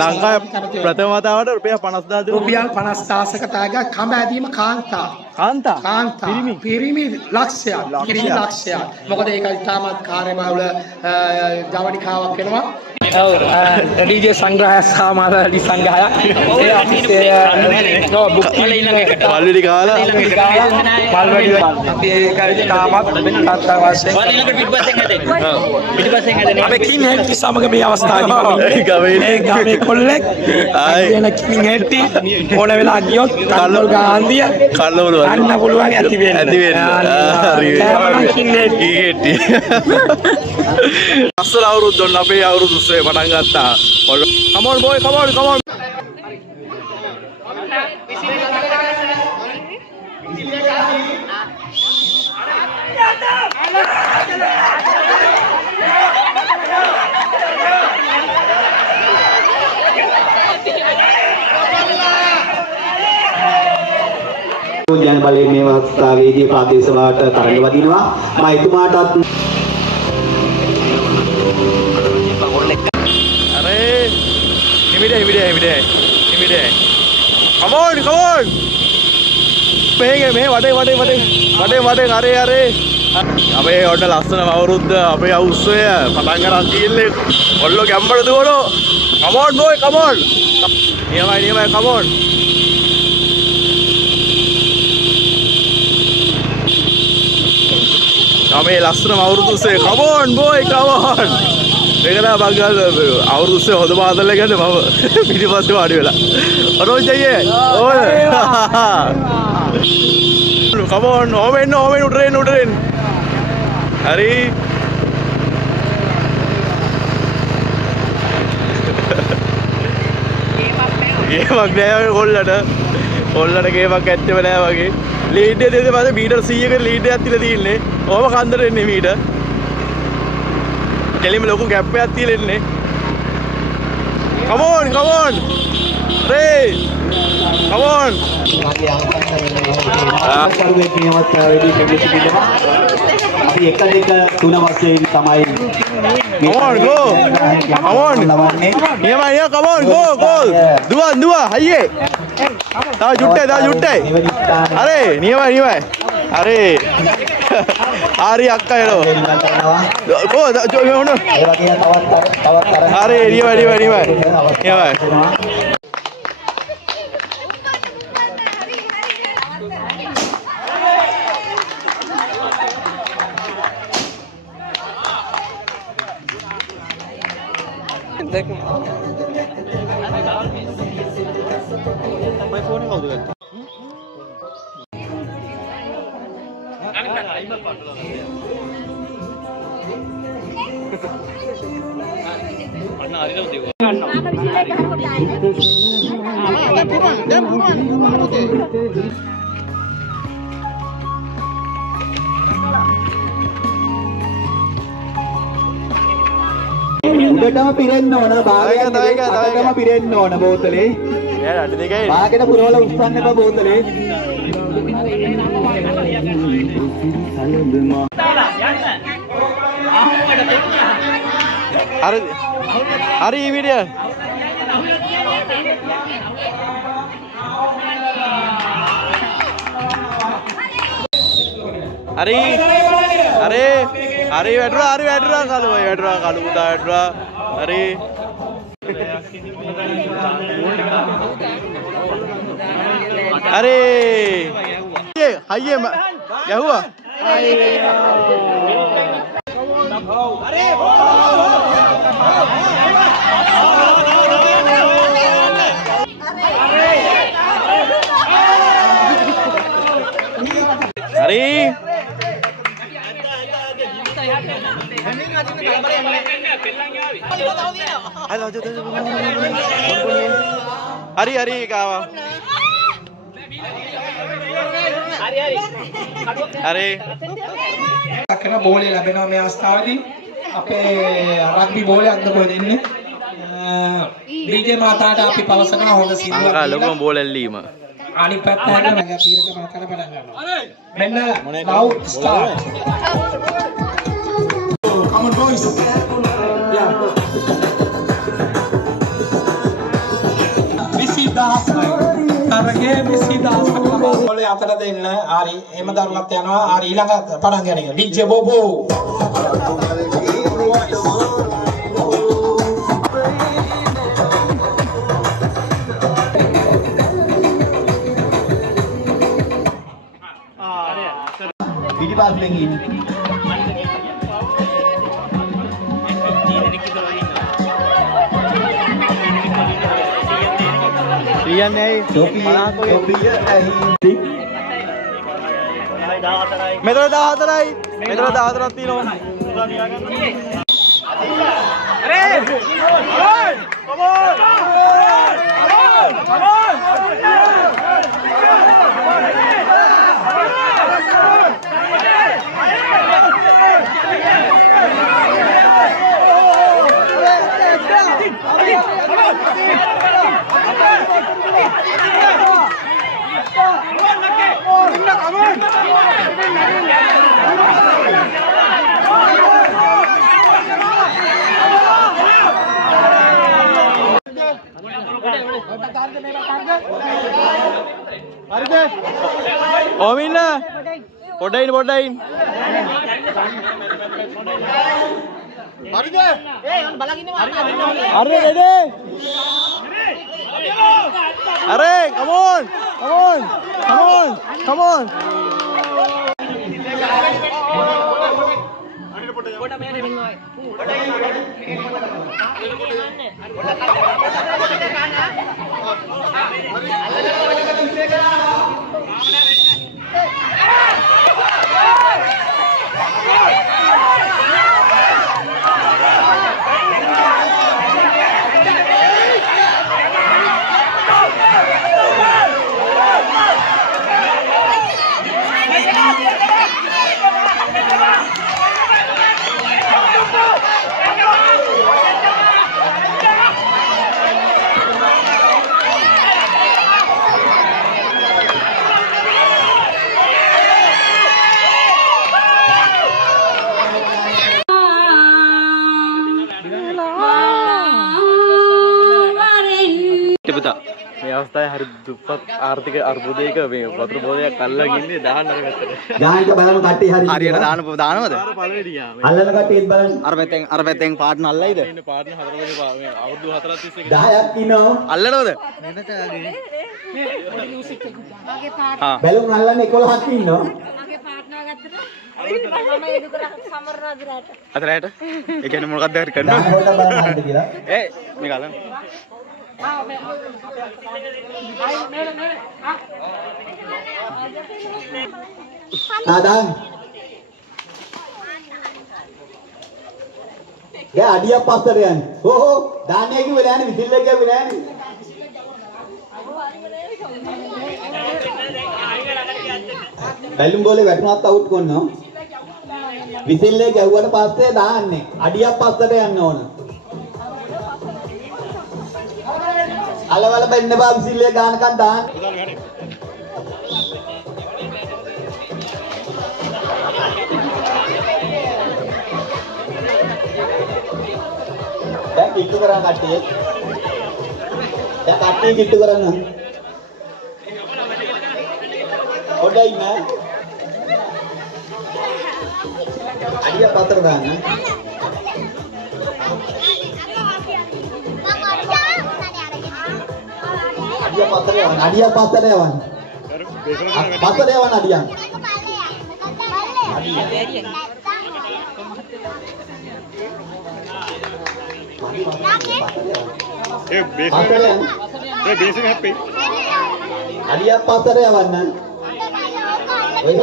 ලංකාවේ ප්‍රථම වතාවට රුපියල් 50000 රුපියල් 50000කට ආගා කඹ ඇදීම කාන්තා පිරිමි ලක්ෂයක් පිරිමි ලක්ෂයක්. මොකද ඒක ඉතාමත් කාර්යබහුල ජවනිකාවක් වෙනවා. ඔව් ඩීජේ සංග්‍රහය සාමාල ඩී සංග්‍රහය ඒ අපිසේ බුක් පල්විලි කාලා අපි ඒක ඉතාමත් තාත්තා වශයෙන් පිටිපස්සෙන් හැදෙන්නේ. අපි කින් හෙට්ටි සමග මේ අවස්ථාවේ ගමේ කොල්ලෙක් ආයෙන කින් හෙට්ටි ඕන වෙලා ගියොත් කල්ලෝ ගාන්දිය කල්ලෝ අන්න පුළුවන් ඇති වෙන්න හරි කින් හෙට්ටි අසල අවුරුද්දොන් අපේ අවුරුදු උත්සවය පටන් ගත්තා. come on boy come on ජන බලයේ මේ අවස්ථාවේදී ප්‍රාදේශ සභාවට තරඟ වදිනවා. මම එතුමාටත් හිමිඩේ come on මේ වටේ අරේ අපේ ඔන්න ලස්සන අවුරුද්ද අපේ අවුස්සය පටන් ගන්න තියෙන්නේ ඔල්ලෝ ගැම්බඩ දුවනෝ come on boy come on නියමයි come on අපේ ලස්සන අවුරුද්දේ come on boy come on देखना बंगाल और उससे होद बादल लगे ना बाबा मेरी बात तो आड़ी वाला और वो चाहिए कम ऑन ओमेन उठरेन अरे ये मगने कोल्लड़ के मग कैसे बनाया बाकी लीड दे दे बाद मीटर सीए के लीड आती रहती है इन्हें और वो खानदार इन्हें मीटर කෙලිම ලොකු ගැප් එකක් තියලා ඉන්නේ. come on ray come on අපි 1 2 3 වශයෙන් තමයි come on go නියමයි come on go දුවා අයියේ තා ජුට්ටේ අරේ නියමයි අරේ ආරි අක්කා එනවා කො මොන ඒ වගේ තවත් අරේ නියමයි देख मैं फोन कौन देगा पढ़ना आ रही है देखो උඩටම පිරෙන්න ඕන භාගයටම පිරෙන්න ඕන බෝතලේ. නෑ අඩ දෙකයි. භාගයට පුරවල උස්සන්න එපා බෝතලේ. හරි වීඩියෝ. හරි වැටුණා කලු පුතා වැටුණා හරි හයියේ ගැහුවා හරි හරි කාවා හරි කරන බෝලේ ලැබෙනවා මේ අවස්ථාවේදී අපේ රග්බි බෝලයක්ද කොහෙද ඉන්නේ ඩීජේ මාතාට අපි පවසනවා හොඳ සින්දුවක් අංකා ලොකම බෝල ඇල්ලීම අනිත් පැත්ත හැරෙන මගේ තීරක මම කරන පටන් ගන්නවා මෙන්න now start come on boys yeah 2000යි. තරගේ 20000කට ලබා ඔලේ අතට දෙන්න. හරි. එහෙම දරුණක් යනවා. හරි ඊළඟ පටන් ගන්න එක. DJ Bobo. පිටිපස්සෙන් ඉන්නේ. කියන්නේ ඇයි? ටොපිය ඇහි. මෙතන 14යි. මෙතන 14ක් තියෙනවා. ඕමින්න පොඩයින් පොඩයින් හරිද ඒ මම බලන් ඉන්නවා අරේ ready අරේ come on come on come on come on පොඩ මෙහෙට වෙනවා මේ අවස්ථාවේ හරි දුප්පත් ආර්ථික අර්බුදයක මේ වතුර බෝලයක් අල්ලගෙන ඉන්නේ දාන්න අර පැත්තට. ගානට බලන්න කට්ටිය හරි. හරියට දානවද? අල්ලන කට්ටියත් බලන්න. අර පැත්තෙන් පාට්න අල්ලයිද? ඉන්නේ පාට්න 4 වෙනි මේ අවුරුදු 4ක් තිස්සේ 10ක් ඉන්නවා. අල්ලනවද? හා. බැලුම් අල්ලන්න 11ක් ඉන්නවා. මගේ පාර්ට්නර් ගත්තට මම ඒක කරා සමරන අදරට. අතරට? ඒ කියන්නේ මොකක්ද හරි කරනවා? දාන හොට බලන්න හරිද කියලා. මේක අල්ලන්න. දාන්න. ගේ අඩියක් පස්සට යන්න. හෝ දාන්නේ කිව්වේ නෑනේ විසිල් එක කිව්වේ නෑනේ. බැලුම් බෝලේ වැටුණත් අවුට් කරනවා. විසිල් එක ගැව්වට පස්සේ දාන්නේ. අඩියක් පස්සට යන්න ඕන. අලවල බෙන්න බා විසිල් එක ගානකන් දාන්න. දැන් කිට්ටු කරන් කට්ටිය. දැන් කට්ටිය කිට්ටු කරන්න. පොඩ්ඩයි නෑ. අඩිය පතර දාන්න. අඩිය පතර යවන්න. අඩිය පතර යවන්න. පතර යවන්න අඩිය. ඒ බේසින් හැප්පේ. අඩිය පතර යවන්න. ඔය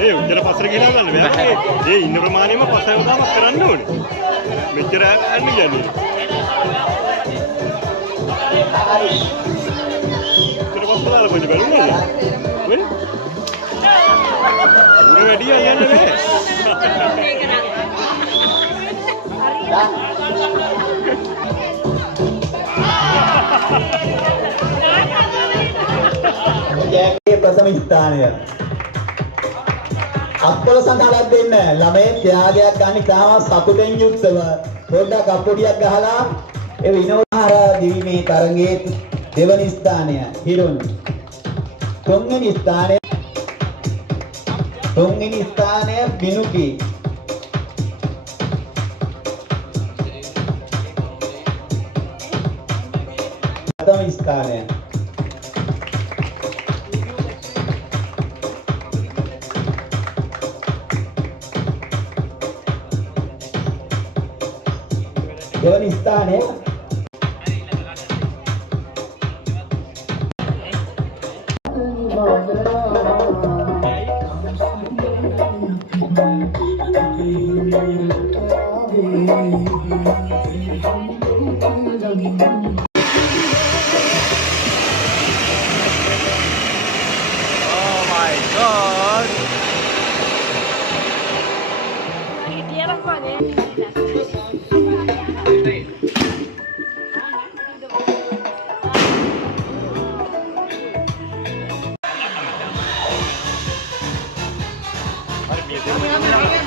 ඒ උන්දර පස්සට ගිහලා ගන්න බෑ. ඒ ඉන්න ප්‍රමාණයම පස්සවදාමක් කරන්න ඕනේ. මෙච්චර යන්න කියන්නේ. ඊට පස්සේ දාලා පොඩි බලන්න. වෙන? උර වැඩි යන්නේ නැහැ. ස්ථානය. අත්වල සඳහලක් දෙන්න. ළමයි ත්‍යාගයක් ගන්න තාම සතුටෙන් යුක්තව පොඩ්ඩක් අපොඩියක් ගහලා ඒ විනෝදාර දිවිමේ තරගයේ දෙවනි ස්ථානය හිරුන්. තුන්වෙනි ස්ථානය බිනුකි. හතරවෙනි ස්ථානය දෙවනි ස්ථානය Oh my god. Dia orang mana? Ada